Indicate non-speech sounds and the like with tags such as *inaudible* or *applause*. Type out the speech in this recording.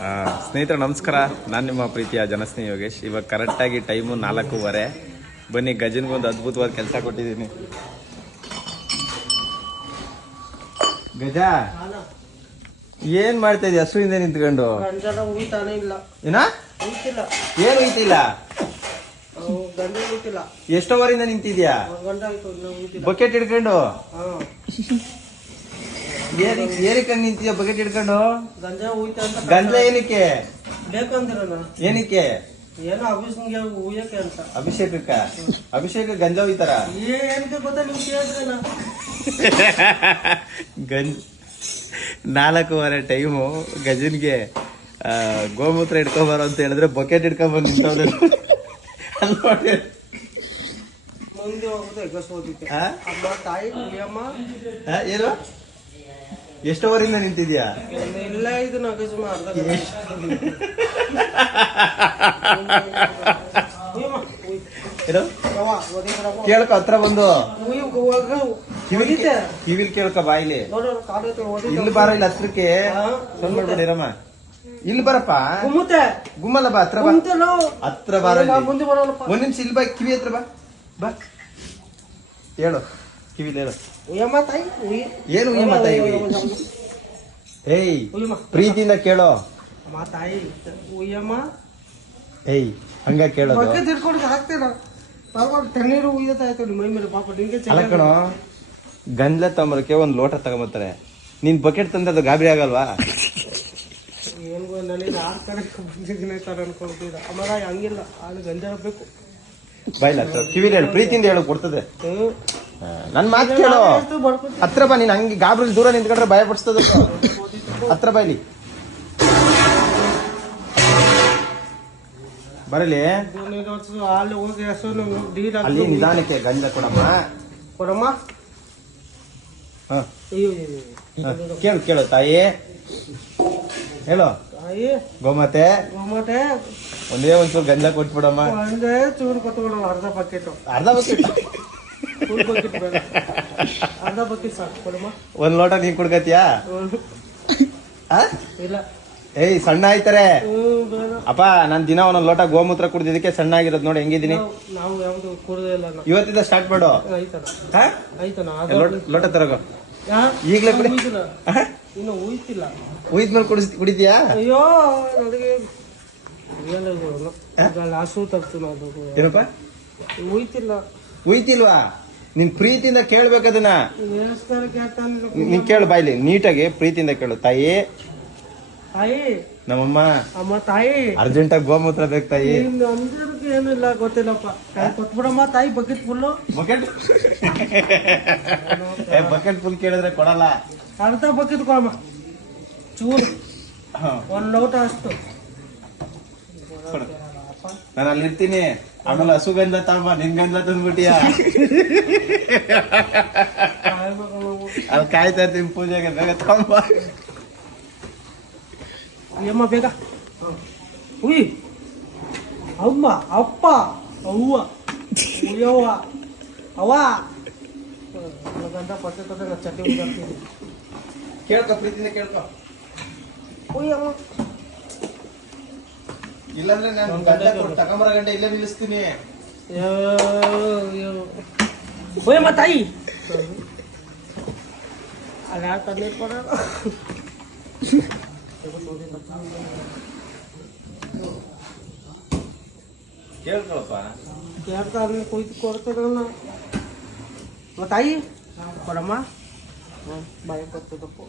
ಆ, ಸ್ನೇಹಿತರೆ ನಮಸ್ಕಾರ. ನಾನು ನಿಮ್ಮ ಪ್ರೀತಿಯ ಜನಸ್ನೇಹಿ ಯೋಗೇಶ್. ಇವಾಗ ಕರೆಕ್ಟಾಗಿ ಟೈಮು ನಾಲ್ಕೂವರೆ. ಬನ್ನಿ ಗಜನ್ಗೊಂದು ಅದ್ಭುತವಾದ ಕೆಲಸ ಕೊಟ್ಟಿದ್ದೀನಿ. ಗಜ ಏನ್ ಮಾಡ್ತಾ ಇದೀಯ? ಹಸುವಿಂದ ನಿಂತ್ಕೊಂಡು. ಏನ? ಉಳಿತಿಲ್ಲ ಎಷ್ಟೋವರಿಂದ ನಿಂತಿದ್ಯಾ? ಬಕೆಟ್ ಹಿಡ್ಕೊಂಡು? ಏನಿಕ್ಕೆ ನಿಂತಿಯ ಬಕೆಟ್ ಹಿಡ್ಕೊಂಡು? ಗಂಜ ಉಳಿತ ಅಂತ ಗಂಜ ಏನಕ್ಕೆ? ಬೇಕಂದಿರೋಣ ಏನಕ್ಕೆ? ಏನೋ ಅಭಿಷನ್ಗೆ ಉಯ್ಯಕ್ಕೆ ಅಂತ. ಅಭಿಷೇಕಕ್ಕ? ಅಭಿಷೇಕ ಗಂಜ ಹೋಯ್ತಾರ ಏನಕ್ಕೆ ಗೊತ್ತಾ ನೀವು ಕೇಳಿದ್ರಲ್ಲ *laughs* ಗಂಜ್ ನಾಲ್ಕೂವರೆ ಟೈಮು ಗಜನ್ಗೆ ಗೋಮೂತ್ರ ಇಟ್ಕೊಂಬಾರ ಅಂತ ಹೇಳಿದ್ರೆ ಬಕೆಟ್ ಇಟ್ಕೊಂಬಂದು ನಿಂತವ್ರೆ. ನೋಡಿ. ಮುಂದೆ ಹೋಗುತ್ತೆ ಎಗಸ್ ಓದಿಕ್ಕೆ ಆ? ಅಮ್ಮ ತಾಯಿ ಆ, ಎಷ್ಟೋವರಿಂದ ನಿಂತಿದ್ಯಾ ಇಲ್ಲ ಇದು ಕೇಳ್ಕ ಅರ್ಧ ಗಂಟೆ. ಉಯ್ಯಮ್ಮ, ಉಯ್. ಏನು ಯವ್ವ, ಒದಿ ಬಿಡವ್ವ. ಕೇಳ್ಕೊ ಹತ್ರ ಬಂದು ಕಿವಿಲ್ ಒದಿತೆ. ಕಿವಿಲ್ ಕೇಳ್ಕೊ ಬಾಯಿಲಿ ನೋಡು, ಕಾಲು ಎತ್ತು ಒದಿತೆ. ಇಲ್ಲಿ ಬಾರ ಇಲ್ಲಿ ಹತ್ರಕ್ಕೆ. ಫೋನ್ ಮಾಡ್ಬಿಡಿರಮ್ಮ ಇಲ್ಲಿ ಬರಪ್ಪ ಕುಮ್ಮುತ್ತೆ. ಗುಮ್ಮಲ್ಲ ಬಾ ಹತ್ರ ಬಾ? ಹತ್ರ ಬಾರ ಇಲ್ಲಿ. ಮುಂದೆ ಒಂದ್ ನಿಮಿಷ ಇಲ್ಲಿ ಬಾ ಕಿವಿ ಹತ್ರ ಬಾ ಬಾ ಹೇಳು ಕಿವಿಲಿ ಹೇಳು ಉಯ್ಯಮ್ಮ ತಾಯಿ ಉಯ್ ಏನು ಉಯ್ಯಮ್ಮ ತಾಯಿ ಉಯ್? ಏಯ್ ಪ್ರೀತಿಯಿಂದ ಕೇಳೋ. ಅಮ್ಮ ತಾಯಿ ಉಯ್ಯಮ್ಮ ಏಯ್ ಹಂಗ ಕೇಳೋದು. ಬಗ್ಗೆ ತಿರ್ಕೊಂಡು ಹಾಕ್ತೀರ ತಗೊಂಡು ತಣ್ಣೀರು ಉಯ್ಯತಾ ಆಯ್ತು ಮೈ ಮೇಲೆ ಪಾಪ ನಿಂಗೆ ಅಲ್ಲ ಕಣೋ ಗಂಜಲ ತಗೊಂಬರಕ್ಕೆ ಒಂದ್ ಲೋಟ ತಗೊಂಬರ್ತಾರೆ. ನೀನ್ ಬಕೆಟ್ ತಂದ್ರೆ ಅದು ಗಾಬರಿ ಆಗಲ್ವಾ? ಏನು ನನಗೆ ಆರು ಕಡೆ ಬಂದಿದ್ದೀನಿ ತರ ಅನ್ಕೊಳ್ತಿದ್ದ ಅಮರ ಹಂಗಿಲ್ಲ ಅಲ್ಲಿ ಗಂಜ ಬೇಕು. ಬಾಯ್ಲ ಹತ್ರ ಕಿವಿಲಿ ಹೇಳು ಪ್ರೀತಿಯಿಂದ ಹೇಳು ಕೊಡ್ತದೆ. ಹ್ಮ್ ಆ, ನನ್ ಮಾತು ಕೇಳು. ಹತ್ರ ಬಾ ನೀನ್ ಹಂಗೆ ಗಾಬ್ರಲ್ಲಿ ದೂರ ನಿಂತ್ಕೊಂಡ್ರೆ ಭಯ ಪಡಿಸ್ತದ ಹತ್ರ ಬಾಯ್ಲಿ ಬರಲಿ. ಅಲ್ಲಿ ನಿಧಾನಕ್ಕೆ ಗಂಜ ಕೊಡಮ್ಮ. ಕೊಡಮ್ಮ. ಕೇಳು ಕೇಳು ತಾಯಿ. ಹೇಳು. ಗೋಮಾತೆ. ಮತ್ತೆ ಒಂದೇ ಒಂಚೂರು ಗಂಜ ಕೊಟ್ಬಿಡಮ್ಮ. ಒಂದೇ ಚೂರು ಕೊಟ್ಬಿಡಮ್ಮ ಅರ್ಧ ಬಕೆಟ್ ಅರ್ಧ ಬಕೆಟ್ ಒಂದ್ ಲೋಟ ನೀನ್ ಕುಡ್ಕತಿಯಾ? ಇಲ್ಲ. ಏಯ್ ಸಣ್ಣ ಆಯ್ತಾರೆ. ಅಪ್ಪ ನಾನ್ ದಿನ ಒಂದೊಂದ್ ಲೋಟ ಗೋಮೂತ್ರ ಕುಡ್ದಿದ್ದಕ್ಕೆ ಸಣ್ಣ ಆಗಿರೋದು ನೋಡಿ ಹೆಂಗಿದೀನಿ ಇವತ್ತಿಂದ ಸ್ಟಾರ್ಟ್ ಮಾಡು. ಲೋಟ ತರಗ? ಈಗ್ಲೇ ಕುಡಿ. ಉಯ್ದ್ಮೇಲೆ ಕುಡಿಸ್ ಕುಡಿದ್ಯಾ? ಅಯ್ಯೋ ನನಗೆ ಏನಪ್ಪ? ಉಯ್ತಿಲ್ಲ. ಉಯ್ತಿಲ್ವಾ? ನಿನ್ ಪ್ರೀತಿಯಿಂದ ಕೇಳ್ಬೇಕದನ್ನ ನೀನ್ ಕೇಳು ಬಾಯ್ಲಿ ನೀಟಾಗಿ ಪ್ರೀತಿಯಿಂದ ಕೇಳು. ತಾಯಿ. ತಾಯಿ. ನಮ್ಮಮ್ಮ. ಅಮ್ಮ ತಾಯಿ. ಅರ್ಜೆಂಟ್ ಆಗಿ ಗೋಮೂತ್ರ ಬೇಕು ತಾಯಿ. ಏನು ಇಲ್ಲ ಗೊತ್ತಿಲ್ಲಪ್ಪ. ತಾಯಿ ಕೊಟ್ಬಿಡಮ್ಮ ತಾಯಿ bucket full. Bucket bucket full ಕೇಳಿದ್ರೆ ಕೊಡಲ್ಲ. ಅರ್ಧ ಬಕೆಟ್ ಕೊಡಮ್ಮ. ಚೂರು. ಒಂದ್ ಲೋಟ ಅಷ್ಟು. ನಾನು ಅಲ್ಲಿ ಇರ್ತೀನಿ ಆಮೇಲೆ ಹಸುಗಂದ ತಮ್ಮ ನಿನ್ ಗಂಜ ತಂದ್ಬಿಟ್ಟಿಯಾ. ಅಲ್ಲಿ ಕಾಯ್ತಾ ಇರ್ತೀನಿ ಪೂಜೆಗೆ ಬೇಗ ತಗೊಂಬ. ಅಯ್ಯಮ್ಮ ಬೇಗ. ಉಯ್. ಅಮ್ಮ ಅಪ್ಪ ಅವ್ವ ಉಯ್ಯವ್ವ ಅವ ಗಂಟ ಪತ್ತೆ ಚಟ್ನಿ ಉಯ್ದಾಕ್ತೀನಿ ಕೇಳ್ಕೊ ಪ್ರೀತಿಯಿಂದ ಕೇಳ್ಕೊ. ಉಯ್ಯಮ್ಮ ಇಲ್ಲಾಂದ್ರೆ ನಾನು ಗಂಡ ತಗೊಂಬರ ಗಂಟೆ ಇಲ್ಲೇ ನಿಲ್ಲಿಸ್ತೀನಿ ಉಯ್ಯಮ್ಮ ತಾಯಿ ಅಲ್ಲ ತಣ್ಣೀರ್ ಕೊಡ ಕೇಳ್ಕೊಳಪ್ಪ ಯಾರು ತಾನೇ ಕೊಯ್ದು ಕೊಡ್ತಾರಲ್ಲ ಮ ತಾಯಿ ಕೊಡಮ್ಮ ಬಾಯಿ ಕೊಡ್ತದಪ್ಪ